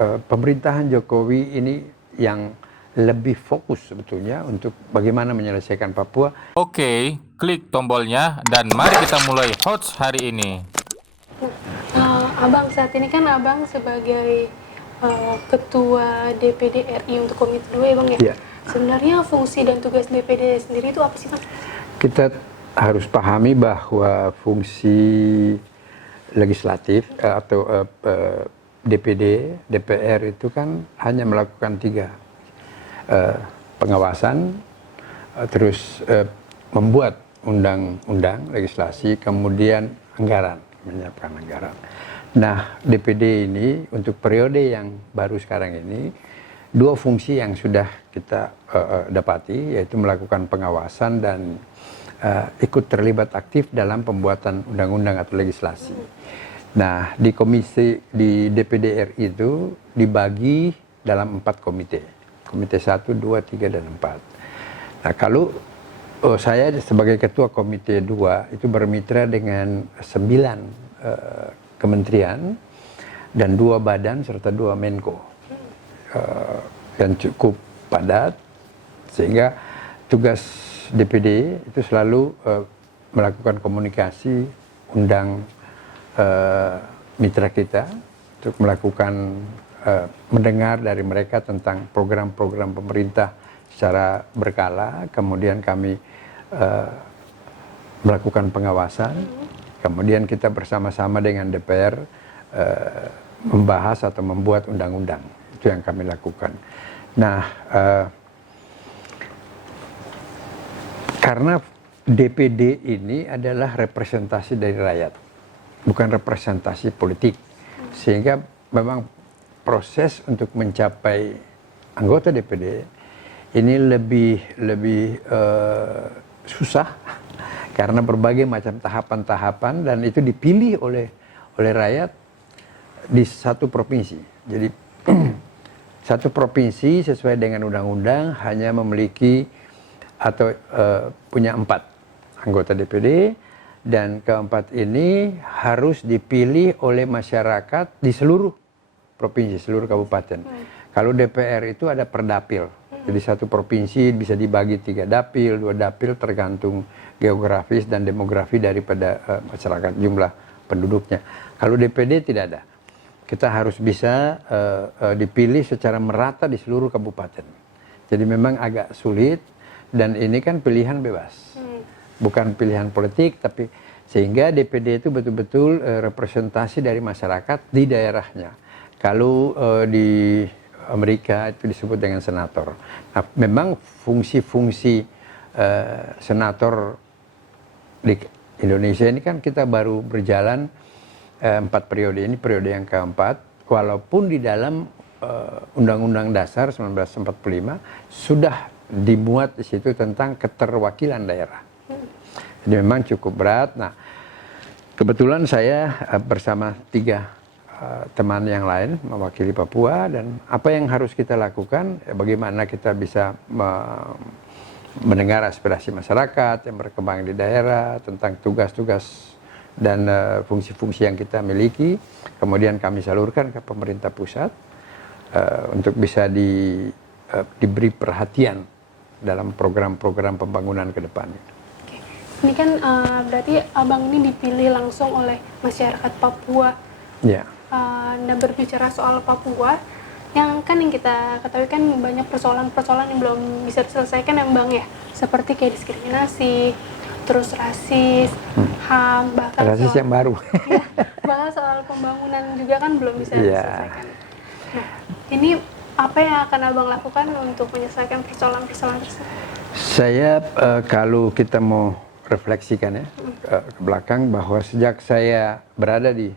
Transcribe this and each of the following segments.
pemerintahan Jokowi ini yang lebih fokus sebetulnya untuk bagaimana menyelesaikan Papua. Oke, klik tombolnya dan mari kita mulai Hots hari ini. Abang, saat ini kan Abang sebagai Ketua DPD RI untuk Komite 2 ya Bang ya? Iya. Sebenarnya fungsi dan tugas DPD sendiri itu apa sih Bang? Kita harus pahami bahwa fungsi legislatif atau DPD, DPR itu kan hanya melakukan 3. Pengawasan, terus membuat undang-undang, legislasi, kemudian anggaran, menyiapkan anggaran. Nah, DPD ini untuk periode yang baru sekarang ini, 2 fungsi yang sudah kita dapati, yaitu melakukan pengawasan dan ikut terlibat aktif dalam pembuatan undang-undang atau legislasi. Nah, di DPD RI itu dibagi dalam 4 komite. Komite 1, 2, 3, dan 4. Nah, kalau saya sebagai ketua komite 2 itu bermitra dengan 9 kementerian dan 2 badan serta 2 menko yang cukup padat, sehingga tugas DPD itu selalu melakukan komunikasi, undang mitra kita untuk melakukan mendengar dari mereka tentang program-program pemerintah secara berkala, kemudian kami melakukan pengawasan, kemudian kita bersama-sama dengan DPR membahas atau membuat undang-undang. Itu yang kami lakukan. Nah, karena DPD ini adalah representasi dari rakyat, bukan representasi politik, sehingga memang proses untuk mencapai anggota DPD ini lebih susah karena berbagai macam tahapan-tahapan dan itu dipilih oleh rakyat di satu provinsi. Jadi satu provinsi sesuai dengan undang-undang hanya memiliki atau punya 4 anggota DPD, dan keempat ini harus dipilih oleh masyarakat di seluruh provinsi, seluruh kabupaten. Kalau DPR itu ada per dapil. Jadi satu provinsi bisa dibagi 3 dapil, 2 dapil tergantung geografis dan demografi daripada masyarakat, jumlah penduduknya. Kalau DPD tidak ada. Kita harus bisa dipilih secara merata di seluruh kabupaten. Jadi memang agak sulit dan ini kan pilihan bebas. Bukan pilihan politik, tapi sehingga DPD itu betul-betul representasi dari masyarakat di daerahnya. Kalau di Amerika itu disebut dengan senator. Nah, memang fungsi-fungsi senator di Indonesia ini kan kita baru berjalan 4 periode, ini periode yang keempat, walaupun di dalam Undang-Undang Dasar 1945 sudah dimuat di situ tentang keterwakilan daerah. Jadi memang cukup berat. Nah, kebetulan saya bersama 3 teman yang lain mewakili Papua, dan apa yang harus kita lakukan, bagaimana kita bisa mendengar aspirasi masyarakat yang berkembang di daerah tentang tugas-tugas dan fungsi-fungsi yang kita miliki, kemudian kami salurkan ke pemerintah pusat untuk bisa diberi perhatian dalam program-program pembangunan ke depan. Oke. Ini kan berarti Abang ini dipilih langsung oleh masyarakat Papua. Ya. Nah, berbicara soal Papua, yang kita ketahui kan banyak persoalan-persoalan yang belum bisa diselesaikan ya Bang ya, seperti kayak diskriminasi, terus rasis, HAM, bahkan Rasis yang baru. Ya, bahkan soal pembangunan juga kan belum bisa diselesaikan. Nah, ini apa yang akan Abang lakukan untuk menyelesaikan persoalan-persoalan tersebut? Saya kalau kita mau refleksikan ya ke belakang, bahwa sejak saya berada di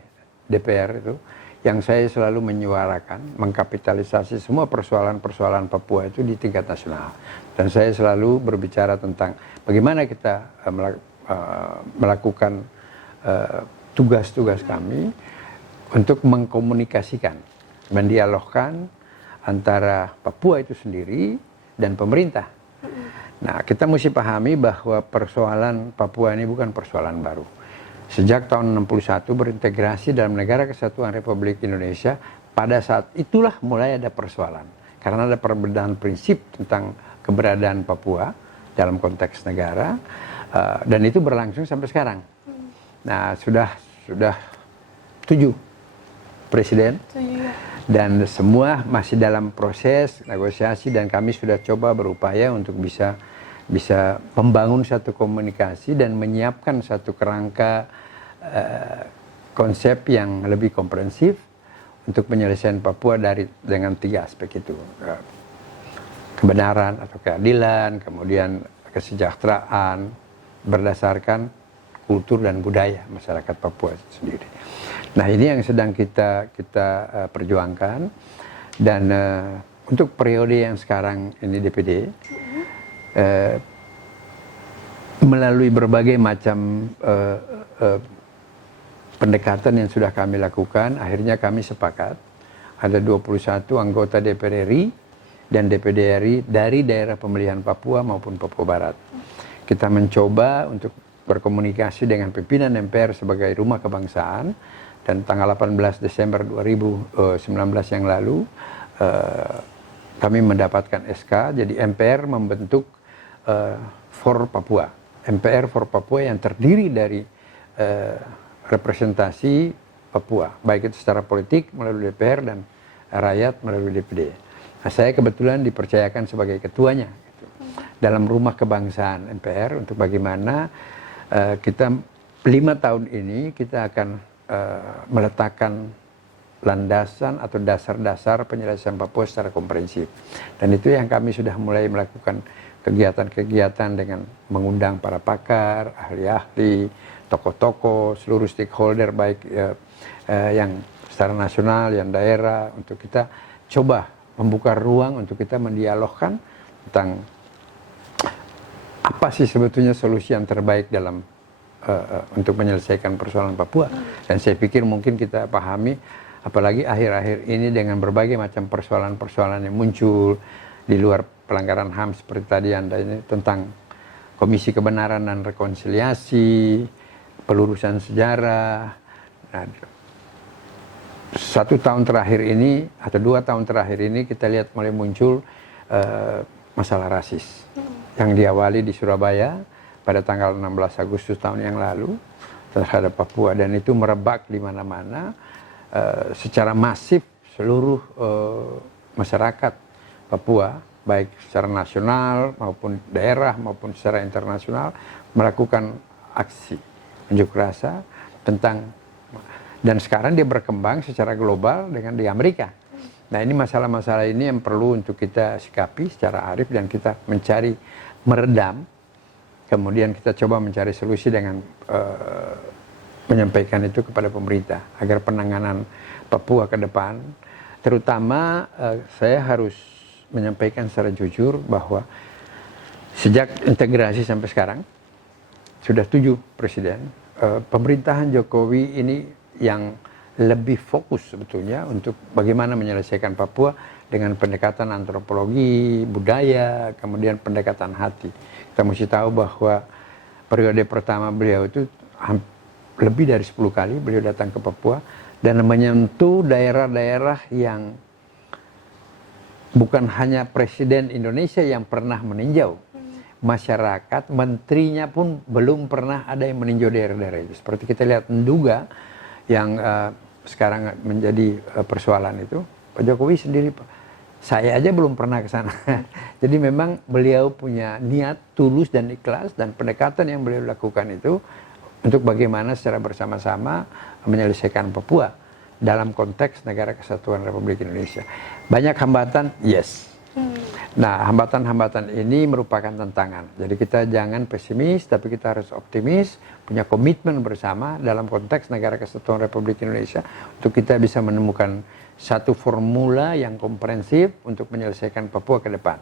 DPR itu, yang saya selalu menyuarakan, mengkapitalisasi semua persoalan-persoalan Papua itu di tingkat nasional. Dan saya selalu berbicara tentang bagaimana kita melakukan tugas-tugas kami untuk mengkomunikasikan, mendialogkan antara Papua itu sendiri dan pemerintah. Nah, kita mesti pahami bahwa persoalan Papua ini bukan persoalan baru. Sejak tahun 61 berintegrasi dalam Negara Kesatuan Republik Indonesia, pada saat itulah mulai ada persoalan. Karena ada perbedaan prinsip tentang keberadaan Papua dalam konteks negara, dan itu berlangsung sampai sekarang. Nah, sudah 7 presiden, dan semua masih dalam proses negosiasi, dan kami sudah coba berupaya untuk bisa membangun satu komunikasi dan menyiapkan satu kerangka konsep yang lebih komprehensif untuk penyelesaian Papua dengan 3 aspek itu. Kebenaran atau keadilan, kemudian kesejahteraan berdasarkan kultur dan budaya masyarakat Papua sendiri. Nah, ini yang sedang kita perjuangkan, dan untuk periode yang sekarang ini DPD, melalui berbagai macam pendekatan yang sudah kami lakukan, akhirnya kami sepakat ada 21 anggota DPR RI dan DPD RI dari daerah pemilihan Papua maupun Papua Barat. Kita mencoba untuk berkomunikasi dengan pimpinan MPR sebagai rumah kebangsaan, dan tanggal 18 Desember 2019 yang lalu kami mendapatkan SK, jadi MPR membentuk For Papua. MPR For Papua yang terdiri dari representasi Papua, baik itu secara politik melalui DPR dan rakyat melalui DPD. Nah, saya kebetulan dipercayakan sebagai ketuanya gitu, dalam rumah kebangsaan MPR, untuk bagaimana kita 5 tahun ini kita akan meletakkan landasan atau dasar-dasar penyelesaian Papua secara komprehensif. Dan itu yang kami sudah mulai melakukan kegiatan-kegiatan dengan mengundang para pakar, ahli-ahli, tokoh-tokoh, seluruh stakeholder, baik yang secara nasional, yang daerah, untuk kita coba membuka ruang untuk kita mendialogkan tentang apa sih sebetulnya solusi yang terbaik dalam untuk menyelesaikan persoalan Papua. Dan saya pikir mungkin kita pahami, apalagi akhir-akhir ini dengan berbagai macam persoalan-persoalan yang muncul di luar pelanggaran HAM seperti tadi Anda ini, tentang Komisi Kebenaran dan Rekonsiliasi, pelurusan sejarah. Nah, 1 tahun terakhir ini atau 2 tahun terakhir ini kita lihat mulai muncul masalah rasis yang diawali di Surabaya pada tanggal 16 Agustus tahun yang lalu terhadap Papua, dan itu merebak di mana-mana secara masif. Seluruh masyarakat Papua, baik secara nasional maupun daerah maupun secara internasional, melakukan aksi unjuk rasa tentang, dan sekarang dia berkembang secara global dengan di Amerika. Nah, ini masalah-masalah ini yang perlu untuk kita sikapi secara arif, dan kita mencari meredam, kemudian kita coba mencari solusi dengan menyampaikan itu kepada pemerintah agar penanganan Papua ke depan, terutama saya harus menyampaikan secara jujur bahwa sejak integrasi sampai sekarang sudah 7 presiden, pemerintahan Jokowi ini yang lebih fokus sebetulnya untuk bagaimana menyelesaikan Papua dengan pendekatan antropologi, budaya, kemudian pendekatan hati. Kita mesti tahu bahwa periode pertama beliau itu lebih dari 10 kali beliau datang ke Papua dan menyentuh daerah-daerah yang bukan hanya presiden Indonesia yang pernah meninjau. Masyarakat, menterinya pun belum pernah ada yang meninjau daerah-daerah itu. Seperti kita lihat Nduga yang sekarang menjadi persoalan itu, Pak Jokowi sendiri, saya aja belum pernah ke sana. Jadi memang beliau punya niat tulus dan ikhlas, dan pendekatan yang beliau lakukan itu untuk bagaimana secara bersama-sama menyelesaikan Papua dalam konteks Negara Kesatuan Republik Indonesia. Banyak hambatan, yes. Nah, hambatan-hambatan ini merupakan tantangan. Jadi kita jangan pesimis, tapi kita harus optimis, punya komitmen bersama dalam konteks Negara Kesatuan Republik Indonesia untuk kita bisa menemukan satu formula yang komprehensif untuk menyelesaikan Papua ke depan.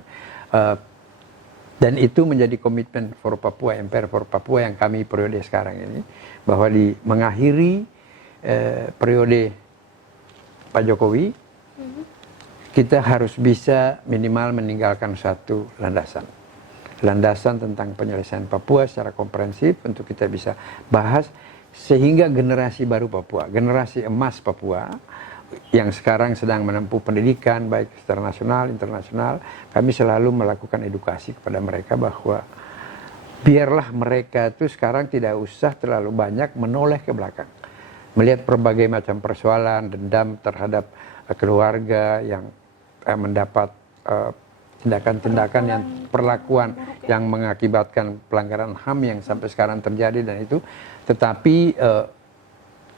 Dan itu menjadi komitmen For Papua, MPR For Papua yang kami periode sekarang ini, bahwa di mengakhiri periode Pak Jokowi, kita harus bisa minimal meninggalkan satu landasan. Landasan tentang penyelesaian Papua secara komprehensif untuk kita bisa bahas, sehingga generasi baru Papua, generasi emas Papua, yang sekarang sedang menempuh pendidikan baik secara nasional, internasional, kami selalu melakukan edukasi kepada mereka bahwa biarlah mereka itu sekarang tidak usah terlalu banyak menoleh ke belakang, melihat berbagai macam persoalan, dendam terhadap keluarga yang mendapat tindakan-tindakan yang perlakuan yang mengakibatkan pelanggaran HAM yang sampai sekarang terjadi dan itu, tetapi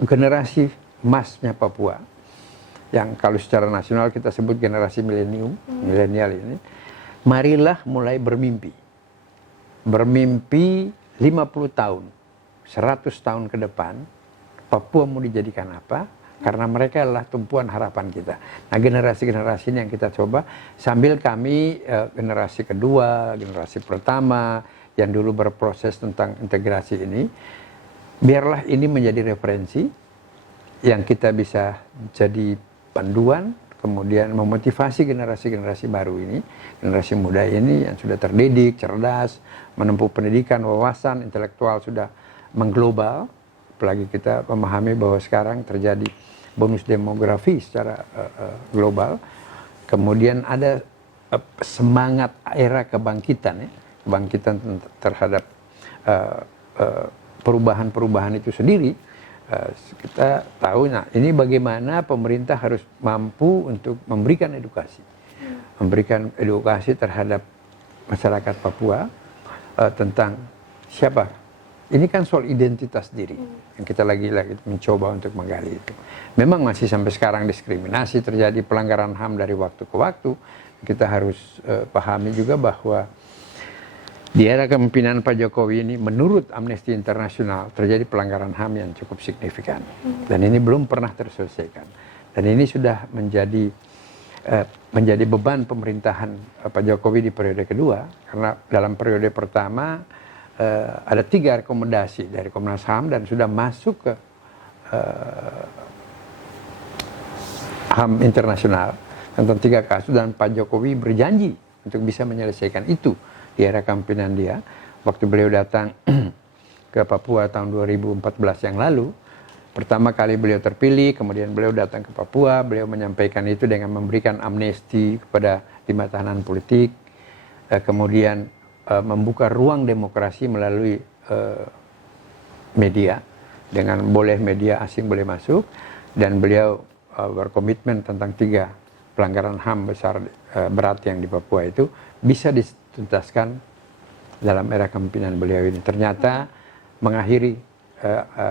generasi emasnya Papua yang kalau secara nasional kita sebut generasi milenial ini, marilah mulai bermimpi 50 tahun, 100 tahun ke depan Papua mau dijadikan apa? Karena mereka adalah tumpuan harapan kita. Nah, generasi-generasi ini yang kita coba sambil kami generasi kedua, generasi pertama yang dulu berproses tentang integrasi ini, biarlah ini menjadi referensi yang kita bisa jadi panduan, kemudian memotivasi generasi-generasi baru ini, generasi muda ini yang sudah terdidik, cerdas, menempuh pendidikan, wawasan intelektual sudah mengglobal. Apalagi kita memahami bahwa sekarang terjadi bonus demografi secara global. Kemudian ada semangat era kebangkitan, ya, kebangkitan terhadap perubahan-perubahan itu sendiri. Kita tahu, nah ini bagaimana pemerintah harus mampu untuk memberikan edukasi terhadap masyarakat Papua tentang siapa. Ini kan soal identitas diri yang kita lagi mencoba untuk menggali itu. Memang masih sampai sekarang diskriminasi terjadi, pelanggaran HAM dari waktu ke waktu. Kita harus pahami juga bahwa di era kepemimpinan Pak Jokowi ini menurut Amnesty International terjadi pelanggaran HAM yang cukup signifikan. Dan ini belum pernah terselesaikan. Dan ini sudah menjadi beban pemerintahan Pak Jokowi di periode kedua. Karena dalam periode pertama ada 3 rekomendasi dari Komnas HAM dan sudah masuk ke HAM internasional tentang 3 kasus, dan Pak Jokowi berjanji untuk bisa menyelesaikan itu di era kepemimpinan dia. Waktu beliau datang ke Papua tahun 2014 yang lalu, pertama kali beliau terpilih, kemudian beliau datang ke Papua, beliau menyampaikan itu dengan memberikan amnesti kepada 5 tahanan politik, kemudian membuka ruang demokrasi melalui media, dengan boleh media asing boleh masuk, dan beliau berkomitmen tentang 3 pelanggaran HAM besar berat yang di Papua itu bisa dituntaskan dalam era kepemimpinan beliau ini. Ternyata mengakhiri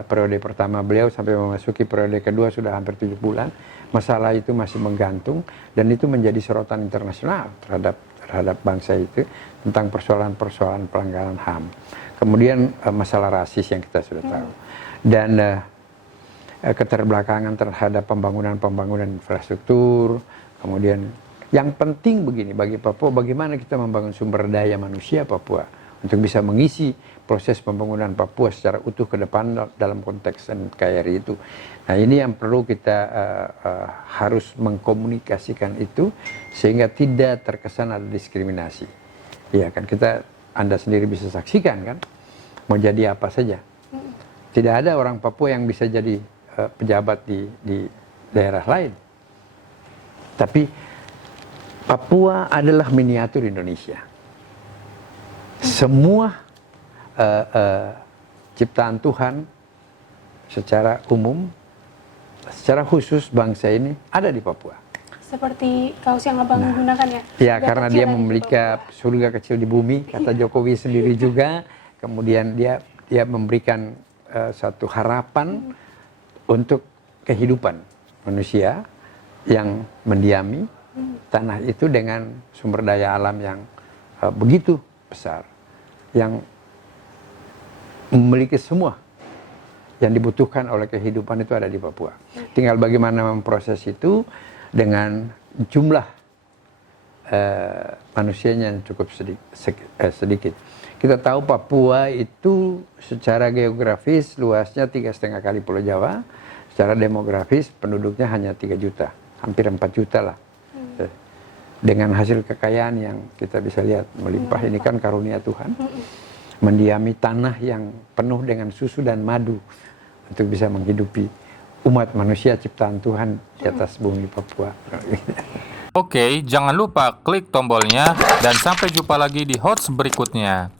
periode pertama beliau sampai memasuki periode kedua sudah hampir 7 bulan, masalah itu masih menggantung, dan itu menjadi sorotan internasional terhadap bangsa itu tentang persoalan-persoalan pelanggaran HAM. Kemudian masalah rasis yang kita sudah tahu, dan keterbelakangan terhadap pembangunan infrastruktur. Kemudian yang penting begini bagi Papua, bagaimana kita membangun sumber daya manusia Papua untuk bisa mengisi proses pembangunan Papua secara utuh ke depan dalam konteks NKRI itu. Nah, ini yang perlu kita harus mengkomunikasikan itu sehingga tidak terkesan ada diskriminasi. Iya kan, Anda sendiri bisa saksikan kan, mau jadi apa saja. Tidak ada orang Papua yang bisa jadi pejabat di daerah lain. Tapi Papua adalah miniatur Indonesia. Semua ciptaan Tuhan secara umum, secara khusus bangsa ini ada di Papua. Seperti kaos yang Abang gunakan ya? Ya, karena dia memiliki surga kecil di bumi, kata Jokowi sendiri juga. Kemudian dia memberikan satu harapan untuk kehidupan manusia yang mendiami tanah itu dengan sumber daya alam yang begitu besar, yang memiliki semua yang dibutuhkan oleh kehidupan itu ada di Papua. Tinggal bagaimana memproses itu dengan jumlah manusianya yang cukup sedikit. Kita tahu Papua itu secara geografis luasnya 3,5 kali Pulau Jawa, secara demografis penduduknya hanya 3 juta, hampir 4 juta lah. Dengan hasil kekayaan yang kita bisa lihat melimpah, ini kan karunia Tuhan. Mendiami tanah yang penuh dengan susu dan madu untuk bisa menghidupi umat manusia ciptaan Tuhan di atas bumi Papua. Oke, jangan lupa klik tombolnya dan sampai jumpa lagi di HOTS berikutnya.